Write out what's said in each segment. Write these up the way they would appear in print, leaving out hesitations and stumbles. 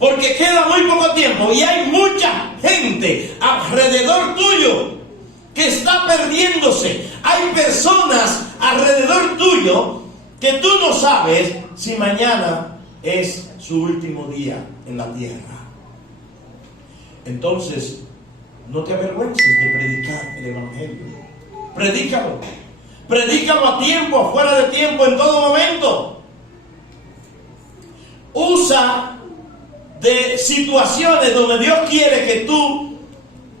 Porque queda muy poco tiempo y hay mucha gente alrededor tuyo que está perdiéndose. Hay personas alrededor tuyo que tú no sabes si mañana es su último día en la tierra. Entonces, no te avergüences de predicar el Evangelio. Predícalo. Predícalo a tiempo, fuera de tiempo, en todo momento. Usa de situaciones donde Dios quiere que tú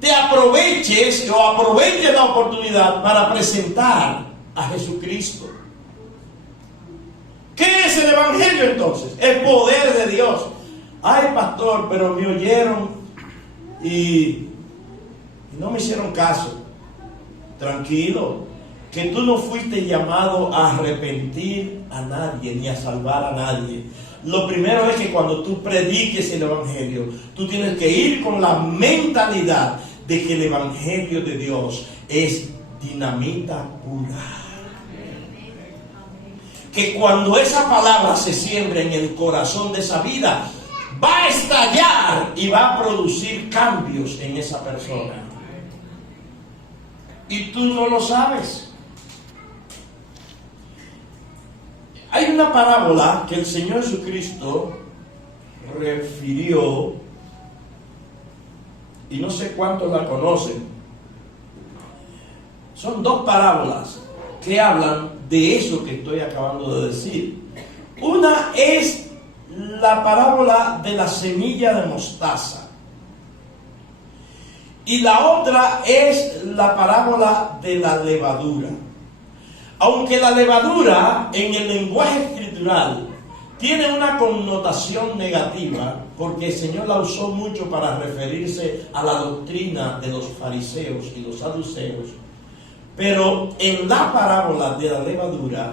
te aproveches o aproveches la oportunidad para presentar a Jesucristo. ¿Qué es el Evangelio entonces? El poder de Dios. Ay, pastor, pero me oyeron y no me hicieron caso. Tranquilo, que tú no fuiste llamado a arrepentir a nadie ni a salvar a nadie. Lo primero es que cuando tú prediques el Evangelio, tú tienes que ir con la mentalidad de que el Evangelio de Dios es dinamita pura. Que cuando esa palabra se siembra en el corazón de esa vida, va a estallar y va a producir cambios en esa persona. Y tú no lo sabes. Hay una parábola que el Señor Jesucristo refirió, y no sé cuántos la conocen. Son dos parábolas que hablan de eso que estoy acabando de decir. Una es la parábola de la semilla de mostaza. Y la otra es la parábola de la levadura. Aunque la levadura en el lenguaje escritural tiene una connotación negativa, porque el Señor la usó mucho para referirse a la doctrina de los fariseos y los saduceos, pero en la parábola de la levadura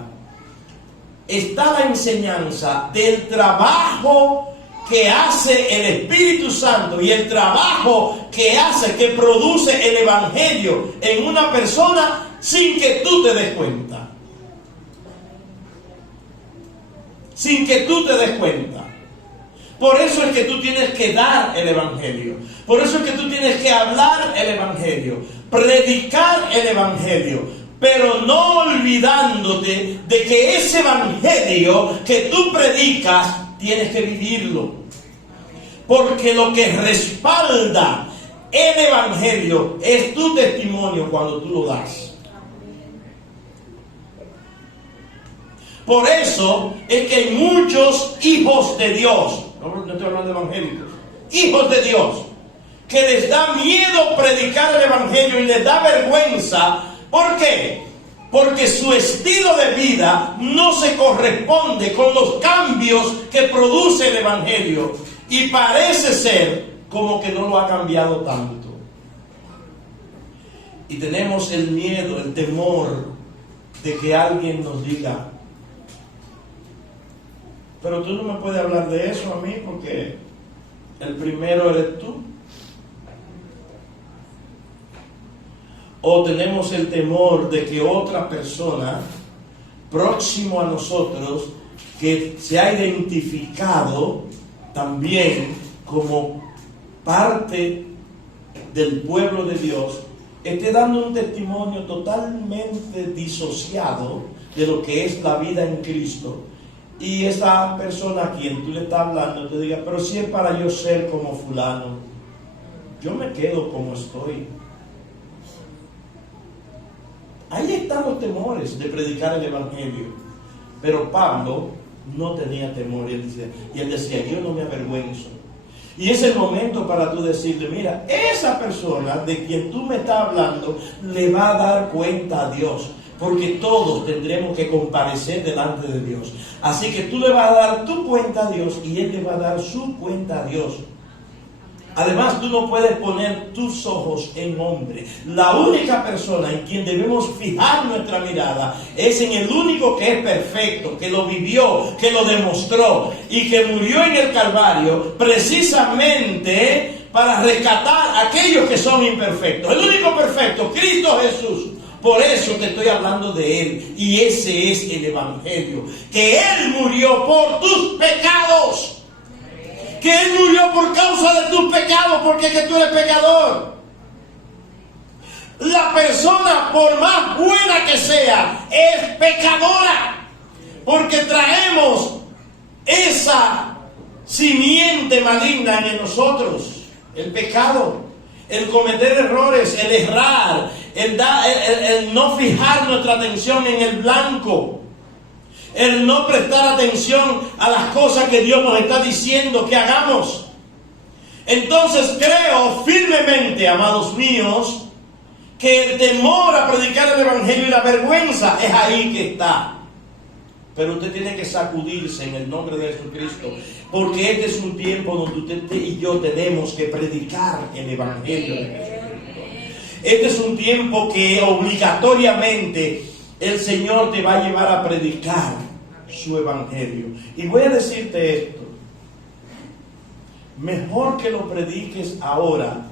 está la enseñanza del trabajo que hace el Espíritu Santo y el trabajo que hace, que produce el Evangelio en una persona sin que tú te des cuenta. Sin que tú te des cuenta. Por eso es que tú tienes que dar el Evangelio. Por eso es que tú tienes que hablar el Evangelio, predicar el Evangelio, pero no olvidándote de que ese Evangelio que tú predicas tienes que vivirlo. Porque lo que respalda el Evangelio es tu testimonio cuando tú lo das. Por eso es que hay muchos hijos de Dios, no estoy hablando de evangélicos, hijos de Dios, que les da miedo predicar el Evangelio y les da vergüenza. ¿Por qué? Porque su estilo de vida no se corresponde con los cambios que produce el Evangelio. Y parece ser como que no lo ha cambiado tanto. Y tenemos el miedo, el temor de que alguien nos diga: pero tú no me puedes hablar de eso a mí porque el primero eres tú. O tenemos el temor de que otra persona próximo a nosotros, que se ha identificado también como parte del pueblo de Dios, esté dando un testimonio totalmente disociado de lo que es la vida en Cristo, y esa persona a quien tú le estás hablando te diga: pero si es para yo ser como fulano, yo me quedo como estoy. Ahí están los temores de predicar el Evangelio. Pero Pablo no tenía temor, y él decía: yo no me avergüenzo. Y es el momento para tú decirle: mira, esa persona de quien tú me estás hablando le va a dar cuenta a Dios. porque todos tendremos que comparecer delante de Dios. Así que tú le vas a dar tu cuenta a Dios y Él le va a dar su cuenta a Dios. Además, tú no puedes poner tus ojos en hombre. La única persona en quien debemos fijar nuestra mirada es en el único que es perfecto, que lo vivió, que lo demostró y que murió en el Calvario precisamente para rescatar a aquellos que son imperfectos. El único perfecto, Cristo Jesús. Por eso te estoy hablando de Él. Y ese es el Evangelio. Que Él murió por tus pecados. Que Él murió por causa de tus pecados, porque es que tú eres pecador. La persona, por más buena que sea, es pecadora, porque traemos esa simiente maligna en nosotros. El pecado, el cometer errores, el errar, el no fijar nuestra atención en el blanco, el no prestar atención a las cosas que Dios nos está diciendo que hagamos. Entonces creo firmemente, amados míos, que el temor a predicar el Evangelio y la vergüenza es ahí que está. Pero usted tiene que sacudirse en el nombre de Jesucristo, porque este es un tiempo donde usted y yo tenemos que predicar el Evangelio de Jesucristo. Este es un tiempo que obligatoriamente el Señor te va a llevar a predicar su Evangelio. Y voy a decirte esto: mejor que lo prediques ahora,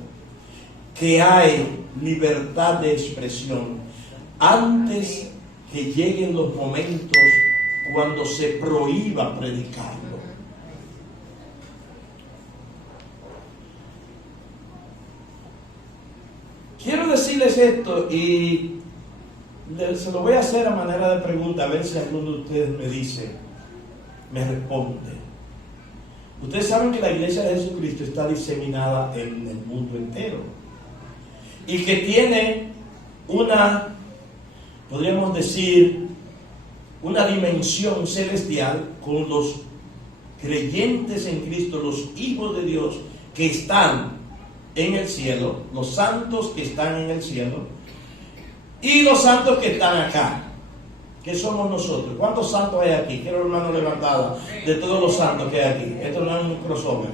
que hay libertad de expresión, antes que lleguen los momentos cuando se prohíba predicarlo. Quiero decirles esto y se lo voy a hacer a manera de pregunta, a ver si alguno de ustedes me dice, me responde. Ustedes saben que la iglesia de Jesucristo está diseminada en el mundo entero y que tiene una, podríamos decir, una dimensión celestial con los creyentes en Cristo, los hijos de Dios que están en el cielo, los santos que están en el cielo y los santos que están acá, que somos nosotros. ¿Cuántos santos hay aquí? Quiero hermano levantada de todos los santos que hay aquí. Esto no es un crossover.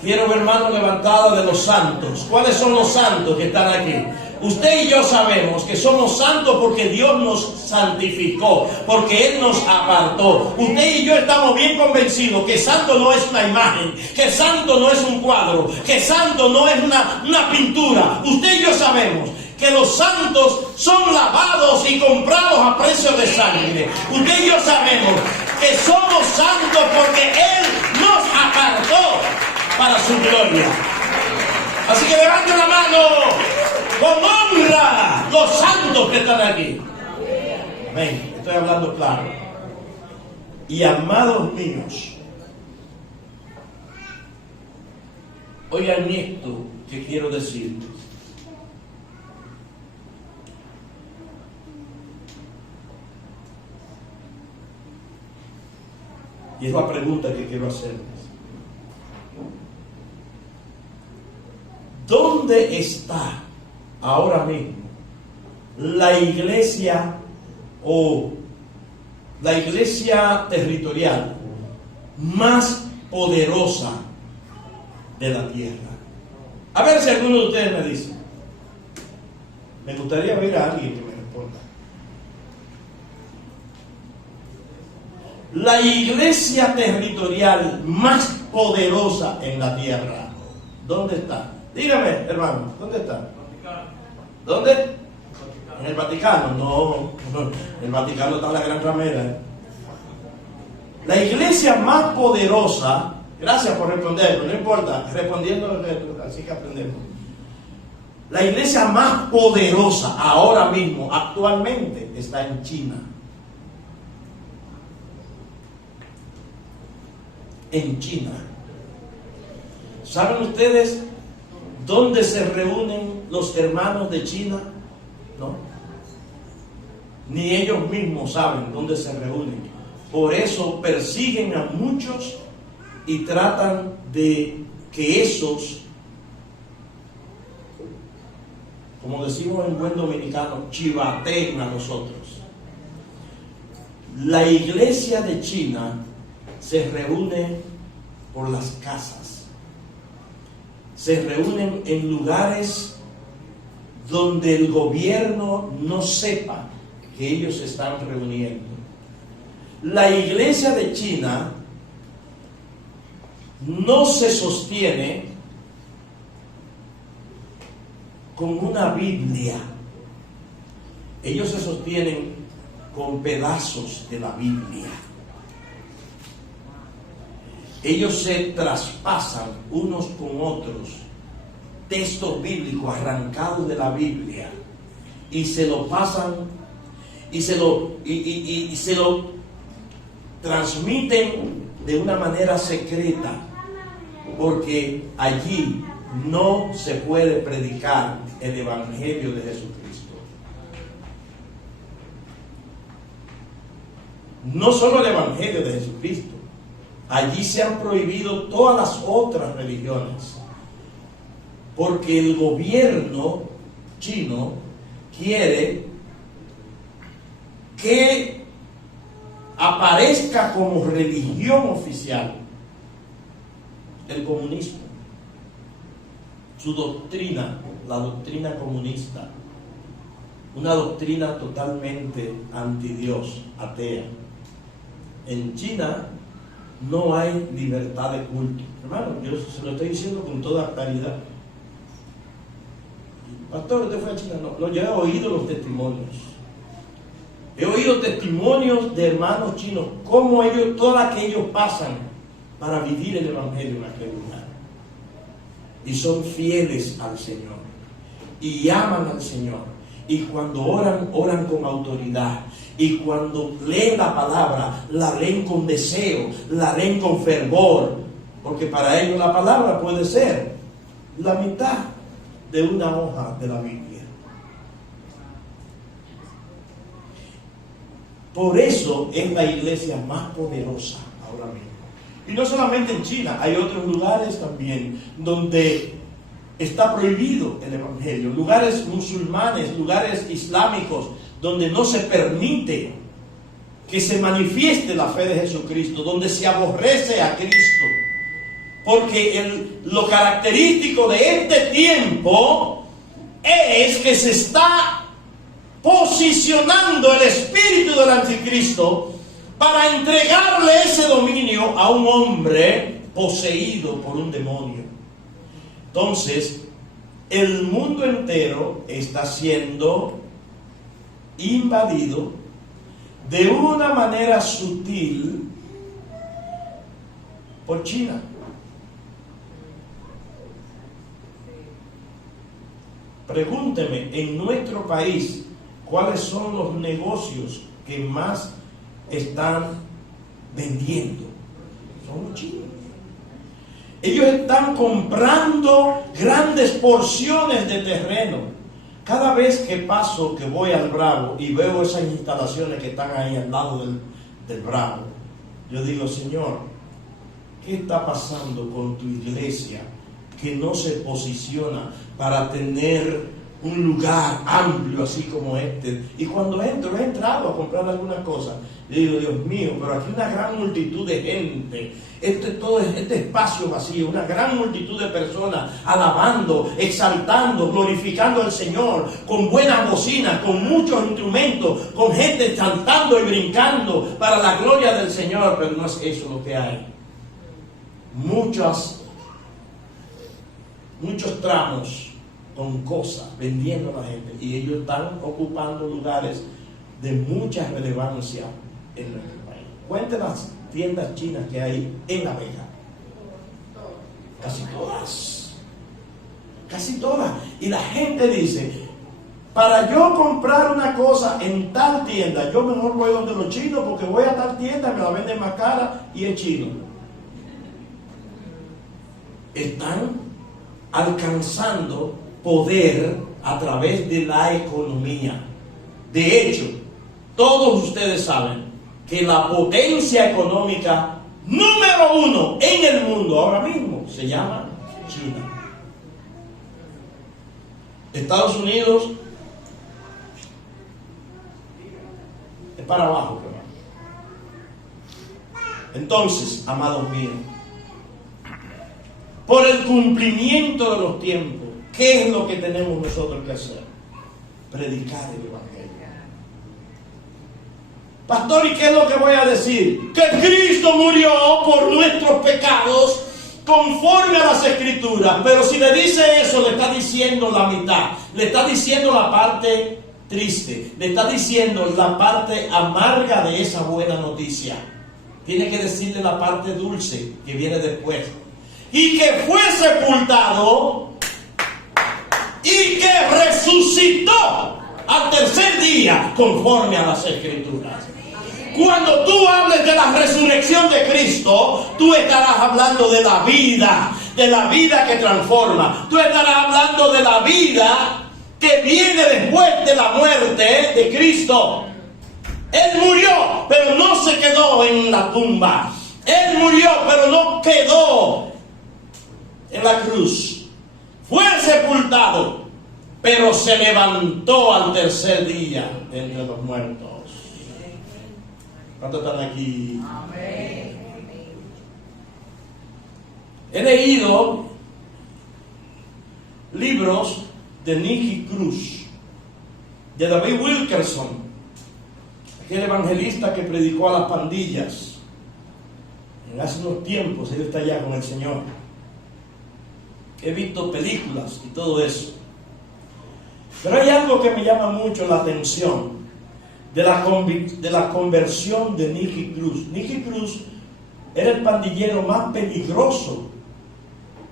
Quiero ver mano levantada de los santos. ¿Cuáles son los santos que están aquí? Usted y yo sabemos que somos santos porque Dios nos santificó, porque Él nos apartó. Usted y yo estamos bien convencidos que santo no es una imagen, que santo no es un cuadro, que santo no es una pintura. Usted y yo sabemos que los santos son lavados y comprados a precio de sangre. Usted y yo sabemos que somos santos porque Él nos apartó para su gloria. Así que levante la mano con honra los santos que están aquí. Amén. Estoy hablando claro. Y amados míos, oigan esto que quiero decirles. Y es la pregunta que quiero hacerles. ¿Dónde está ahora mismo la iglesia o la iglesia territorial más poderosa de la tierra? A ver si alguno de ustedes me dice. Me gustaría ver a alguien que me responda. La iglesia territorial más poderosa en la tierra, ¿dónde está? Dígame, hermano, ¿dónde está? ¿Dónde? ¿En el Vaticano? No, en el Vaticano está la Gran Ramera. La iglesia más poderosa, gracias por responderlo, no importa, respondiendo, así que aprendemos. La iglesia más poderosa ahora mismo, actualmente, está en China. En China. ¿Saben ustedes dónde se reúnen los hermanos de China? No. Ni ellos mismos saben dónde se reúnen. Por eso persiguen a muchos y tratan de que esos como decimos en buen dominicano, chivateen a nosotros. La iglesia de China se reúne por las casas, se reúnen en lugares donde el gobierno no sepa que ellos se están reuniendo. La iglesia de China no se sostiene con una Biblia. Ellos se sostienen con pedazos de la Biblia. Ellos se traspasan unos con otros textos bíblicos arrancados de la Biblia y se lo pasan y se lo transmiten de una manera secreta, porque allí no se puede predicar el Evangelio de Jesucristo. No solo el Evangelio de Jesucristo, allí se han prohibido todas las otras religiones, porque el gobierno chino quiere que aparezca como religión oficial el comunismo, su doctrina, la doctrina comunista, una doctrina totalmente anti-Dios, atea. En China no hay libertad de culto. Hermano, yo se lo estoy diciendo con toda claridad. Pastor, ¿usted fue a China? No, yo he oído los testimonios. He oído testimonios de hermanos chinos, cómo ellos, todas que ellos pasan para vivir el Evangelio en aquel lugar. Y son fieles al Señor. Y aman al Señor. Y cuando oran, oran con autoridad. Y cuando leen la palabra, la leen con deseo, la leen con fervor. Porque para ellos la palabra puede ser la mitad de una hoja de la Biblia. Por eso es la iglesia más poderosa ahora mismo. Y no solamente en China, hay otros lugares también donde está prohibido el Evangelio. Lugares musulmanes, lugares islámicos, donde no se permite que se manifieste la fe de Jesucristo, donde se aborrece a Cristo. Porque lo característico de este tiempo es que se está posicionando el espíritu del anticristo para entregarle ese dominio a un hombre poseído por un demonio. Entonces, el mundo entero está siendo invadido de una manera sutil por China. Pregúnteme, en nuestro país, ¿cuáles son los negocios que más están vendiendo? Son los chinos. Ellos están comprando grandes porciones de terreno. Cada vez que paso, que voy al Bravo y veo esas instalaciones que están ahí al lado del Bravo, yo digo, Señor, ¿qué está pasando con tu iglesia que no se posiciona para tener un lugar amplio así como este? Y cuando he entrado a comprar algunas cosas, yo digo, Dios mío, pero aquí una gran multitud de gente, este espacio vacío, una gran multitud de personas alabando, exaltando, glorificando al Señor, con buenas bocinas, con muchos instrumentos, con gente saltando y brincando para la gloria del Señor. Pero no es eso lo que hay. Muchos tramos con cosas, vendiendo a la gente, y ellos están ocupando lugares de mucha relevancia en nuestro país. Cuenten las tiendas chinas que hay en La Vega. Casi todas. Y la gente dice, para yo comprar una cosa en tal tienda, yo mejor voy donde los chinos, porque voy a tal tienda, me la venden más cara y es chino. Están alcanzando poder a través de la economía. De hecho, todos ustedes saben que la potencia económica número 1 en el mundo ahora mismo se llama China. Estados Unidos es para abajo que va. Entonces, amados míos, por el cumplimiento de los tiempos, ¿qué es lo que tenemos nosotros que hacer? Predicar el Evangelio. Pastor, ¿y qué es lo que voy a decir? Que Cristo murió por nuestros pecados conforme a las Escrituras. Pero si le dice eso, le está diciendo la mitad. Le está diciendo la parte triste. Le está diciendo la parte amarga de esa buena noticia. Tiene que decirle la parte dulce que viene después. Y que fue sepultado y que resucitó al tercer día conforme a las Escrituras. Cuando tú hables de la resurrección de Cristo, tú estarás hablando de la vida que transforma. Tú estarás hablando de la vida que viene después de la muerte de Cristo. Él murió, pero no se quedó en la tumba. Él murió, pero no quedó en la cruz. Fue sepultado, pero se levantó al tercer día de entre los muertos. ¿Cuántos están aquí? Amén. He leído libros de Nicky Cruz, de David Wilkerson, aquel evangelista que predicó a las pandillas en hace unos tiempos. Él está allá con el Señor. He visto películas y todo eso. Pero hay algo que me llama mucho la atención de la conversión de Nicky Cruz. Nicky Cruz era el pandillero más peligroso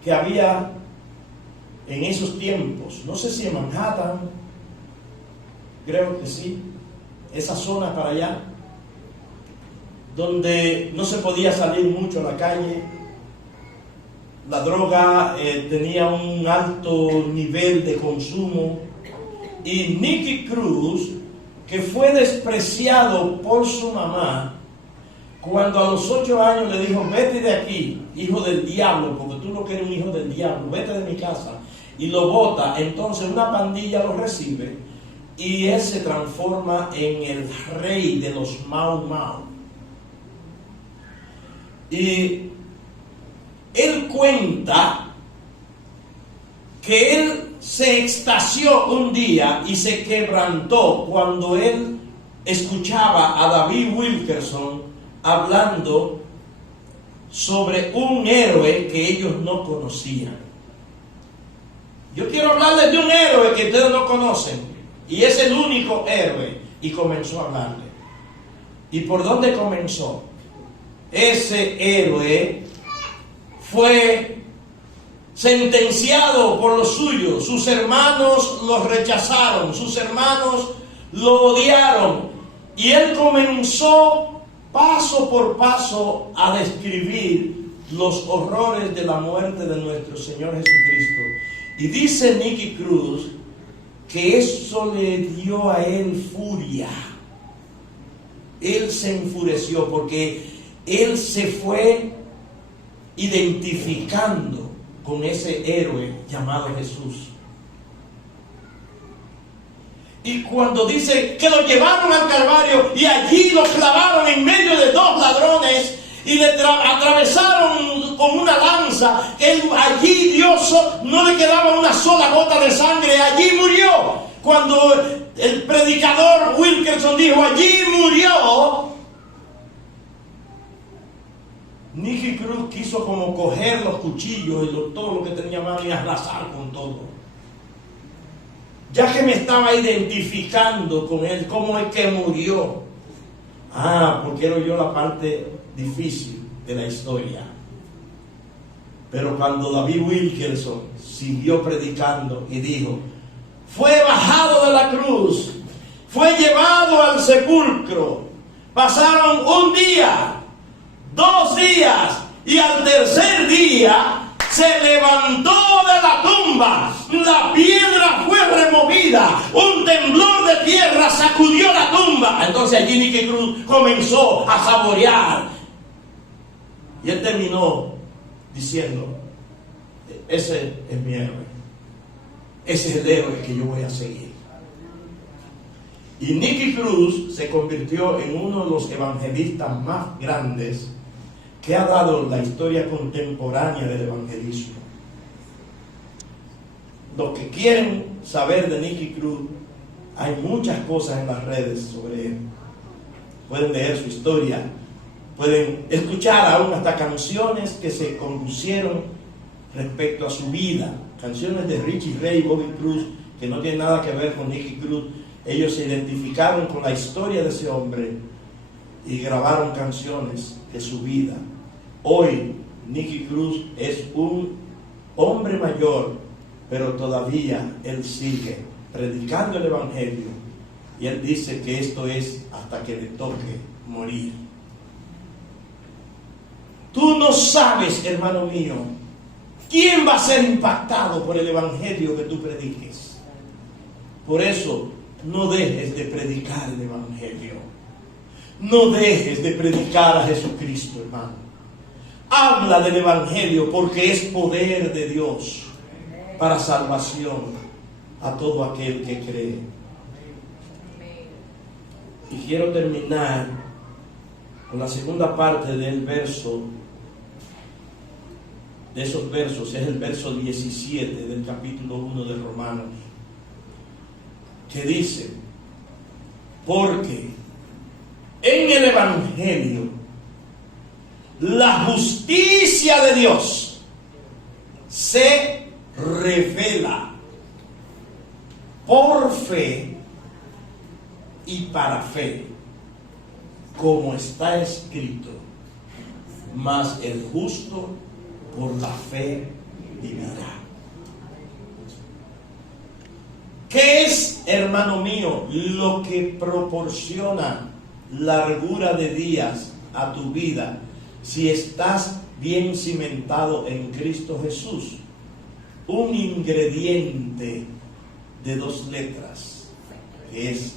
que había en esos tiempos. No sé si en Manhattan, creo que sí, esa zona para allá, donde no se podía salir mucho a la calle. La droga tenía un alto nivel de consumo. Y Nicky Cruz, que fue despreciado por su mamá, cuando a los 8 años le dijo: vete de aquí, hijo del diablo, porque tú no eres un hijo del diablo, vete de mi casa, y lo bota. Entonces una pandilla lo recibe y él se transforma en el rey de los Mau Mau. Y él cuenta que él se extasió un día y se quebrantó cuando él escuchaba a David Wilkerson hablando sobre un héroe que ellos no conocían. Yo quiero hablarles de un héroe que ustedes no conocen, y es el único héroe. Y comenzó a hablarle. ¿Y por dónde comenzó? Ese héroe fue sentenciado por los suyos. Sus hermanos lo rechazaron, sus hermanos lo odiaron, y él comenzó paso por paso a describir los horrores de la muerte de nuestro Señor Jesucristo. Y dice Nicky Cruz que eso le dio a él furia. Él se enfureció porque él se fue identificando con ese héroe llamado Jesús. Y cuando dice que lo llevaron al Calvario y allí lo clavaron en medio de 2 ladrones y le atravesaron con una lanza, allí Dios no le quedaba una sola gota de sangre, allí murió. Cuando el predicador Wilkerson dijo: allí murió, Nicky Cruz quiso como coger los cuchillos y todo lo que tenía a mano y arrasar con todo. Ya que me estaba identificando con él, como el que murió. Porque era yo la parte difícil de la historia. Pero cuando David Wilkerson siguió predicando y dijo: fue bajado de la cruz, fue llevado al sepulcro, pasaron 1 día, 2 días, y al tercer día se levantó de la tumba, la piedra fue removida, un temblor de tierra sacudió la tumba. Entonces allí Nicky Cruz comenzó a saborear, y él terminó diciendo: ese es mi héroe. ese es el héroe que yo voy a seguir. Y Nicky Cruz se convirtió en uno de los evangelistas más grandes que ha dado la historia contemporánea del evangelismo. Los que quieren saber de Nicky Cruz, hay muchas cosas en las redes sobre él. Pueden leer su historia, pueden escuchar aún hasta canciones que se compusieron respecto a su vida, canciones de Richie Ray y Bobby Cruz, que no tienen nada que ver con Nicky Cruz. Ellos se identificaron con la historia de ese hombre y grabaron canciones de su vida. Hoy Nicky Cruz es un hombre mayor, pero todavía él sigue predicando el evangelio, y él dice que esto es hasta que le toque morir. Tú no sabes, hermano mío, quién va a ser impactado por el evangelio que tú prediques. Por eso, no dejes de predicar el evangelio. No dejes de predicar a Jesucristo, hermano. Habla del evangelio, porque es poder de Dios para salvación a todo aquel que cree. Y quiero terminar con la segunda parte del verso, de esos versos, es el verso 17 del capítulo 1 de Romanos, que dice: porque en el evangelio la justicia de Dios se revela por fe y para fe, como está escrito: mas el justo por la fe vivirá. ¿Qué es, hermano mío, lo que proporciona largura de días a tu vida si estás bien cimentado en Cristo Jesús? Un ingrediente de 2 letras, que es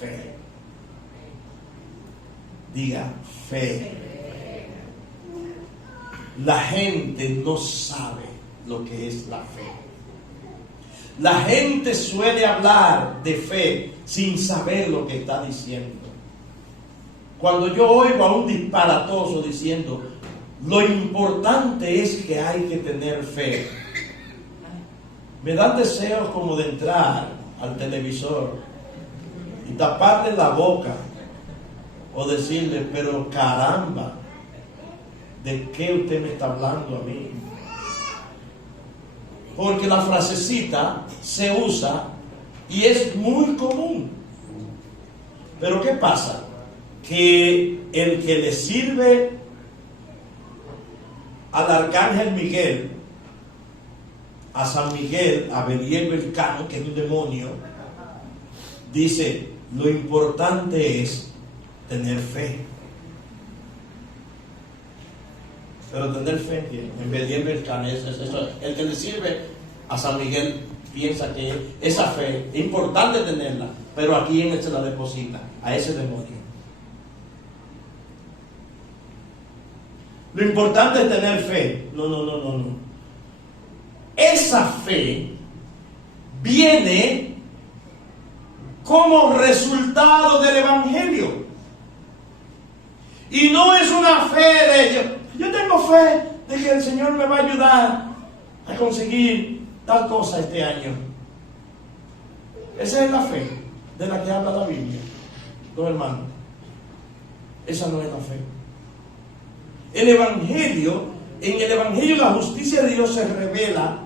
fe. Diga, fe. La gente no sabe lo que es la fe. La gente suele hablar de fe sin saber lo que está diciendo. Cuando yo oigo a un disparatoso diciendo: lo importante es que hay que tener fe, me dan deseos como de entrar al televisor y taparle la boca o decirle: pero caramba, ¿de qué usted me está hablando a mí? Porque la frasecita se usa y es muy común. Pero ¿qué pasa? Que el que le sirve al arcángel Miguel, a San Miguel, a Beliel Belcano, que es un demonio, dice: lo importante es tener fe. Pero tener fe en Beliel Belcano, el que le sirve a San Miguel piensa que esa fe es importante tenerla, pero ¿a quién se la deposita? A ese demonio. Lo importante es tener fe. No. Esa fe viene como resultado del evangelio. Y no es una fe de yo tengo fe de que el Señor me va a ayudar a conseguir tal cosa este año. Esa es la fe de la que habla la Biblia. No, hermano. Esa no es la fe. En el Evangelio la justicia de Dios se revela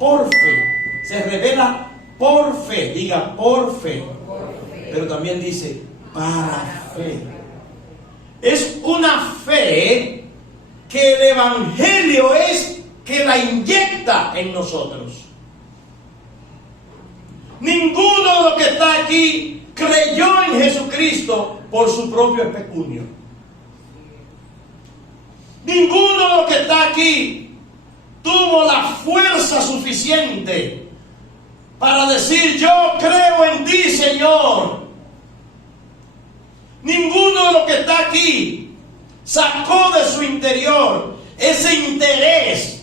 por fe. Se revela por fe. Diga, por fe. Pero también dice, para fe. Es una fe que el Evangelio es que la inyecta en nosotros. Ninguno de los que está aquí creyó en Jesucristo por su propio pecunio. Ninguno de los que está aquí tuvo la fuerza suficiente para decir: yo creo en ti, Señor. Ninguno de los que está aquí sacó de su interior ese interés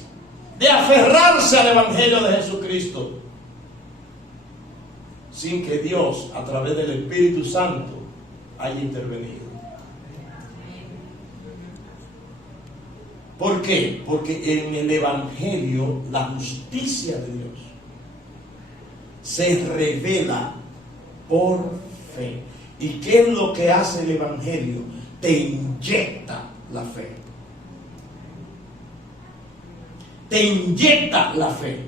de aferrarse al Evangelio de Jesucristo, sin que Dios, a través del Espíritu Santo, haya intervenido. ¿Por qué? Porque en el Evangelio la justicia de Dios se revela por fe. ¿Y qué es lo que hace el Evangelio? Te inyecta la fe. Te inyecta la fe.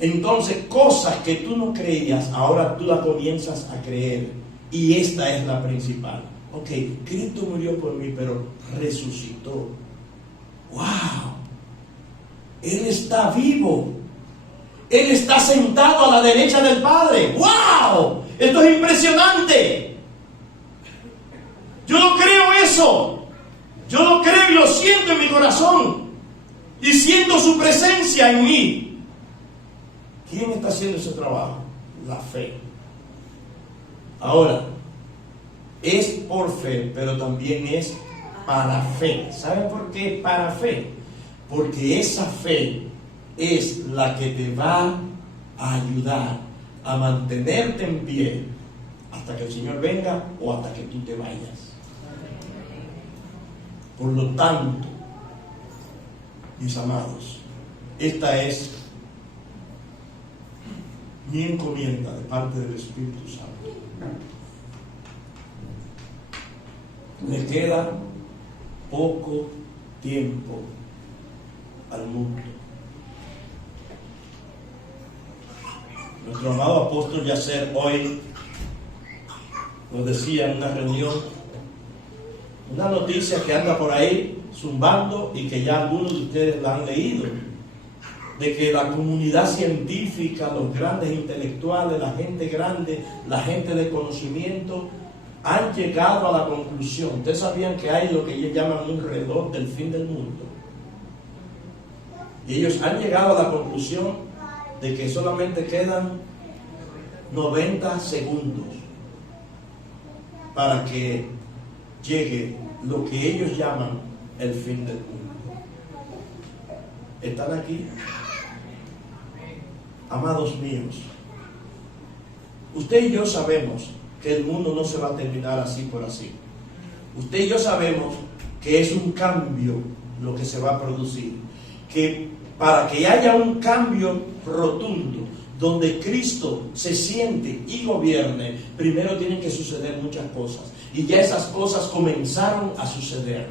Entonces, cosas que tú no creías, ahora tú las comienzas a creer. Y esta es la principal. Ok, Cristo murió por mí, pero resucitó. ¡Wow! Él está vivo. Él está sentado a la derecha del Padre. ¡Wow! Esto es impresionante. Yo no creo eso. Yo lo creo y lo siento en mi corazón. Y siento su presencia en mí. ¿Quién está haciendo ese trabajo? La fe. Ahora, es por fe, pero también es para fe. ¿Saben por qué para fe? Porque esa fe es la que te va a ayudar a mantenerte en pie hasta que el Señor venga o hasta que tú te vayas. Por lo tanto, mis amados, esta es mi encomienda de parte del Espíritu Santo. Le queda poco tiempo al mundo. Nuestro amado apóstol Yasser hoy nos decía en una reunión una noticia que anda por ahí zumbando y que ya algunos de ustedes la han leído, de que la comunidad científica, los grandes intelectuales, la gente grande, la gente de conocimiento han llegado a la conclusión. Ustedes sabían que hay lo que ellos llaman un reloj del fin del mundo, y ellos han llegado a la conclusión de que solamente quedan 90 segundos para que llegue lo que ellos llaman el fin del mundo. ¿Están aquí? Amados míos, usted y yo sabemos que el mundo no se va a terminar así por así. Usted y yo sabemos que es un cambio lo que se va a producir, que para que haya un cambio rotundo donde Cristo se siente y gobierne, primero tienen que suceder muchas cosas, y ya esas cosas comenzaron a suceder.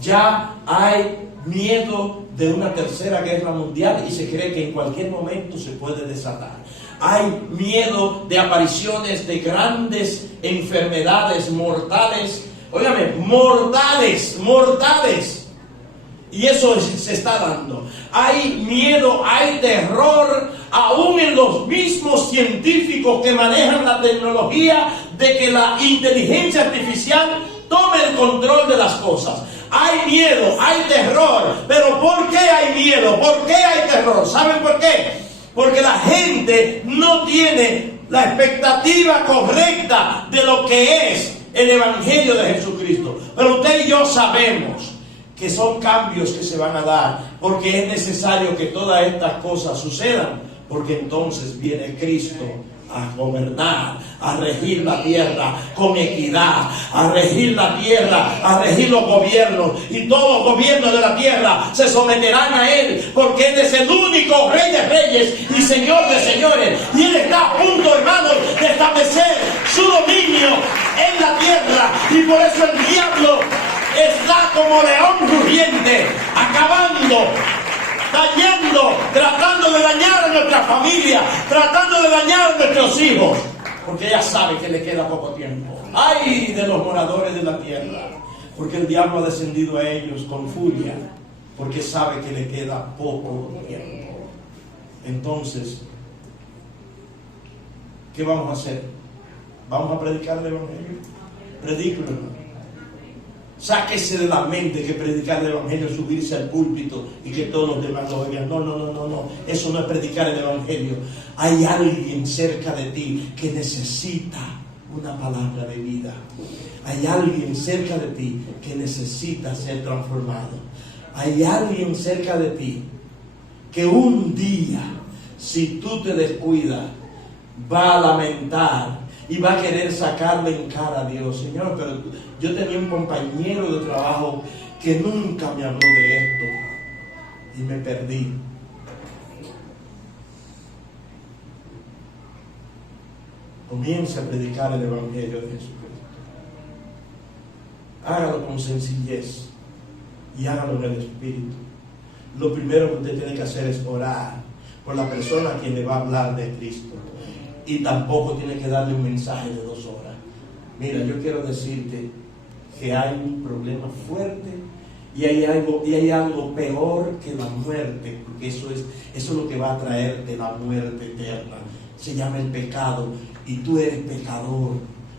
Ya hay miedo de una tercera guerra mundial y se cree que en cualquier momento se puede desatar. Hay miedo de apariciones de grandes enfermedades mortales. Óigame, mortales. Y eso se está dando. Hay miedo, hay terror, aún en los mismos científicos que manejan la tecnología, de que la inteligencia artificial tome el control de las cosas. Hay miedo, hay terror. Pero ¿por qué hay miedo? ¿Por qué hay terror? ¿Saben por qué? Porque la gente no tiene la expectativa correcta de lo que es el Evangelio de Jesucristo. Pero usted y yo sabemos que son cambios que se van a dar, porque es necesario que todas estas cosas sucedan, porque entonces viene Cristo a gobernar, a regir la tierra con equidad, a regir la tierra, a regir los gobiernos, y todos los gobiernos de la tierra se someterán a Él, porque Él es el único Rey de Reyes y Señor de Señores, y Él está a punto, hermanos, de establecer su dominio en la tierra. Y por eso el diablo está como león rugiente, acabando, dañando, tratando de dañar a nuestra familia, tratando de dañar a nuestros hijos, porque ya sabe que le queda poco tiempo. ¡Ay de los moradores de la tierra! Porque el diablo ha descendido a ellos con furia, porque sabe que le queda poco tiempo. Entonces, ¿qué vamos a hacer? ¿Vamos a predicar el Evangelio? Predíquelo, hermano. Sáquese de la mente que predicar el Evangelio es subirse al púlpito y que todos los demás lo oigan. No. Eso no es predicar el Evangelio. Hay alguien cerca de ti que necesita una palabra de vida. Hay alguien cerca de ti que necesita ser transformado. Hay alguien cerca de ti que un día, si tú te descuidas, va a lamentar y va a querer sacarle en cara a Dios. Señor, pero yo tenía un compañero de trabajo que nunca me habló de esto y me perdí. Comienza a predicar el Evangelio de Jesucristo. Hágalo con sencillez y hágalo en el Espíritu. Lo primero que usted tiene que hacer es orar por la persona a quien le va a hablar de Cristo. Y tampoco tiene que darle un mensaje de 2 horas. Mira, yo quiero decirte que hay un problema fuerte y hay algo peor que la muerte, porque eso es lo que va a traerte la muerte eterna. Se llama el pecado y tú eres pecador.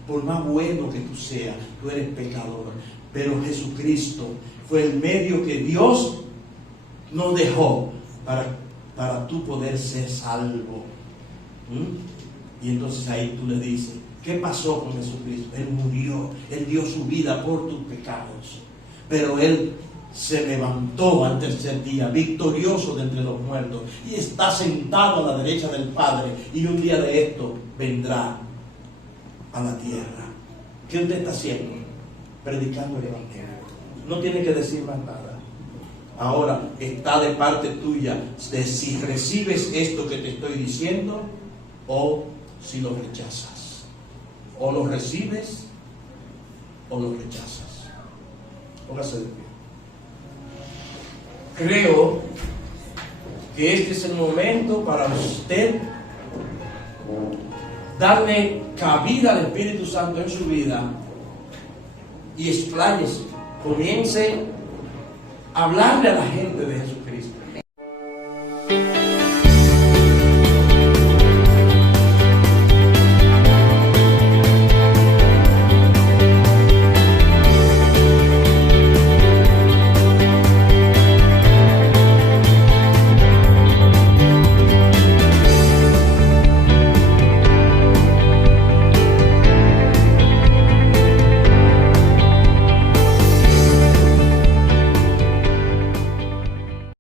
Por más bueno que tú seas, tú eres pecador. Pero Jesucristo fue el medio que Dios nos dejó para tú poder ser salvo. Y entonces ahí tú le dices, ¿qué pasó con Jesucristo? Él murió, Él dio su vida por tus pecados, pero Él se levantó al 3er día, victorioso de entre los muertos, y está sentado a la derecha del Padre, y un día de esto vendrá a la tierra. ¿Qué usted está haciendo? Predicando el Evangelio. No tiene que decir más nada. Ahora está de parte tuya de si recibes esto que te estoy diciendo o si lo rechazas. O lo recibes o lo rechazas. Póngase de pie. Creo que este es el momento para usted darle cabida al Espíritu Santo en su vida y expláyese. Comience a hablarle a la gente de